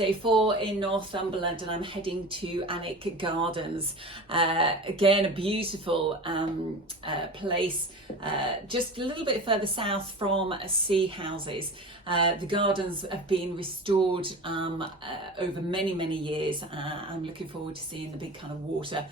Day 4 in Northumberland, and I'm heading to Alnwick Gardens. Again, a beautiful place, just a little bit further south from Sea Houses. The gardens have been restored over many years. I'm looking forward to seeing the big kind of water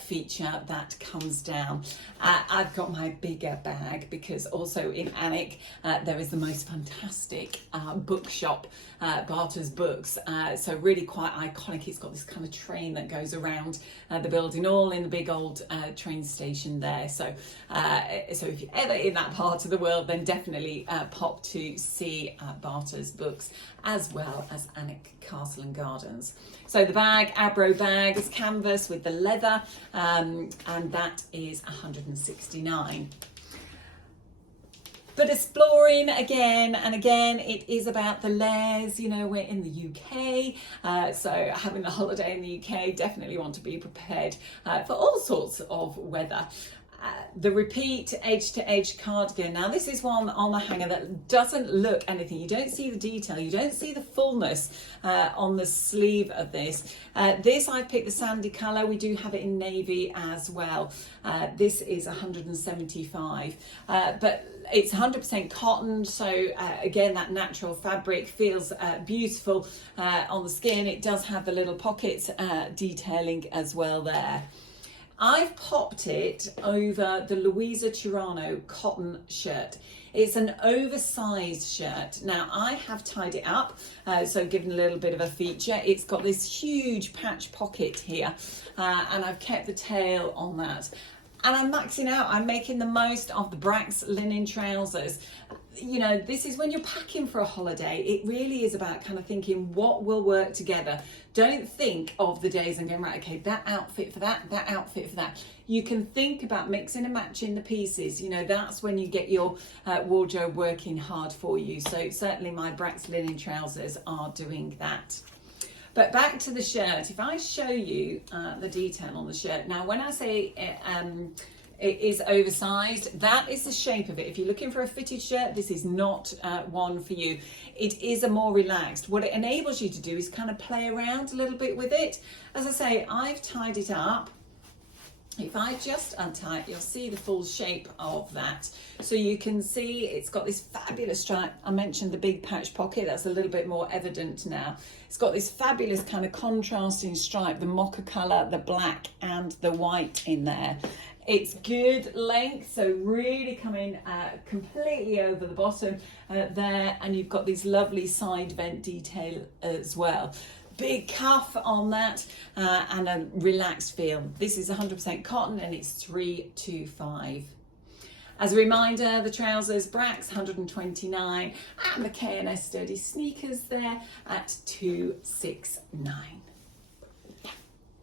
feature that comes down. I've got my bigger bag because also in Alnwick there is the most fantastic bookshop, Barter's Books. So really quite iconic. It's got this kind of train that goes around the building, all in the big old train station there. So if you're ever in that part of the world, then definitely pop to see Barter's Books, as well as Alnwick Castle and Gardens. So the bag, Abro bag, is canvas with the leather, and that is £169. But exploring again and again, it is about the layers. You know, we're in the UK, so having a holiday in the UK, definitely want to be prepared for all sorts of weather. The repeat edge-to-edge cardigan. Now this is one on the hanger that doesn't look anything. You don't see the detail, you don't see the fullness on the sleeve of this. This I picked the sandy colour. We do have it in navy as well. This is 175, but it's 100% cotton, so again that natural fabric feels beautiful on the skin. It does have the little pockets detailing as well there. I've popped it over the Louisa Tirano cotton shirt. It's an oversized shirt. Now I have tied it up, so given a little bit of a feature. It's got this huge patch pocket here, and I've kept the tail on that. And I'm maxing out, I'm making the most of the Brax linen trousers. You know, this is when you're packing for a holiday. It really is about kind of thinking what will work together. Don't think of the days and going, right, okay, that outfit for that outfit for that. You can think about mixing and matching the pieces. You know, that's when you get your wardrobe working hard for you. So certainly my Brax linen trousers are doing that. But back to the shirt, if I show you the detail on the shirt. Now, when I say it is oversized, that is the shape of it. If you're looking for a fitted shirt, this is not one for you. It is a more relaxed. What it enables you to do is kind of play around a little bit with it. As I say, I've tied it up. If I just untie it, you'll see the full shape of that. So you can see it's got this fabulous stripe. I mentioned the big patch pocket, that's a little bit more evident now. It's got this fabulous kind of contrasting stripe, the mocha colour, the black and the white in there. It's good length, so really coming completely over the bottom there, and you've got these lovely side vent detail as well. Big cuff on that and a relaxed feel. This is 100% cotton and it's $325. As a reminder, the trousers, Brax 129, and the K&S Sturdy sneakers there at 269.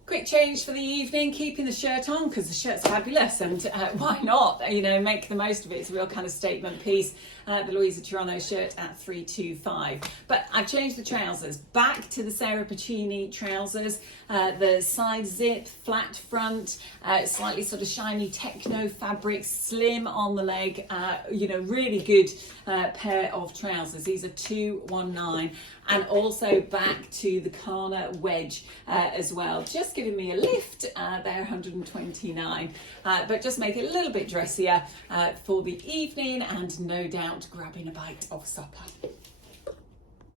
Quick change for the evening, keeping the shirt on because the shirt's fabulous, and why not, you know, make the most of it. It's a real kind of statement piece. The Louisa Tirano shirt at $325. But I've changed the trousers back to the Sarah Puccini trousers. The side zip, flat front, slightly sort of shiny techno fabric, slim on the leg. You know, really good pair of trousers. These are $219, and also back to the Kana wedge as well. Just giving me a lift. They're $129, but just make it a little bit dressier for the evening, and no doubt grabbing a bite of supper.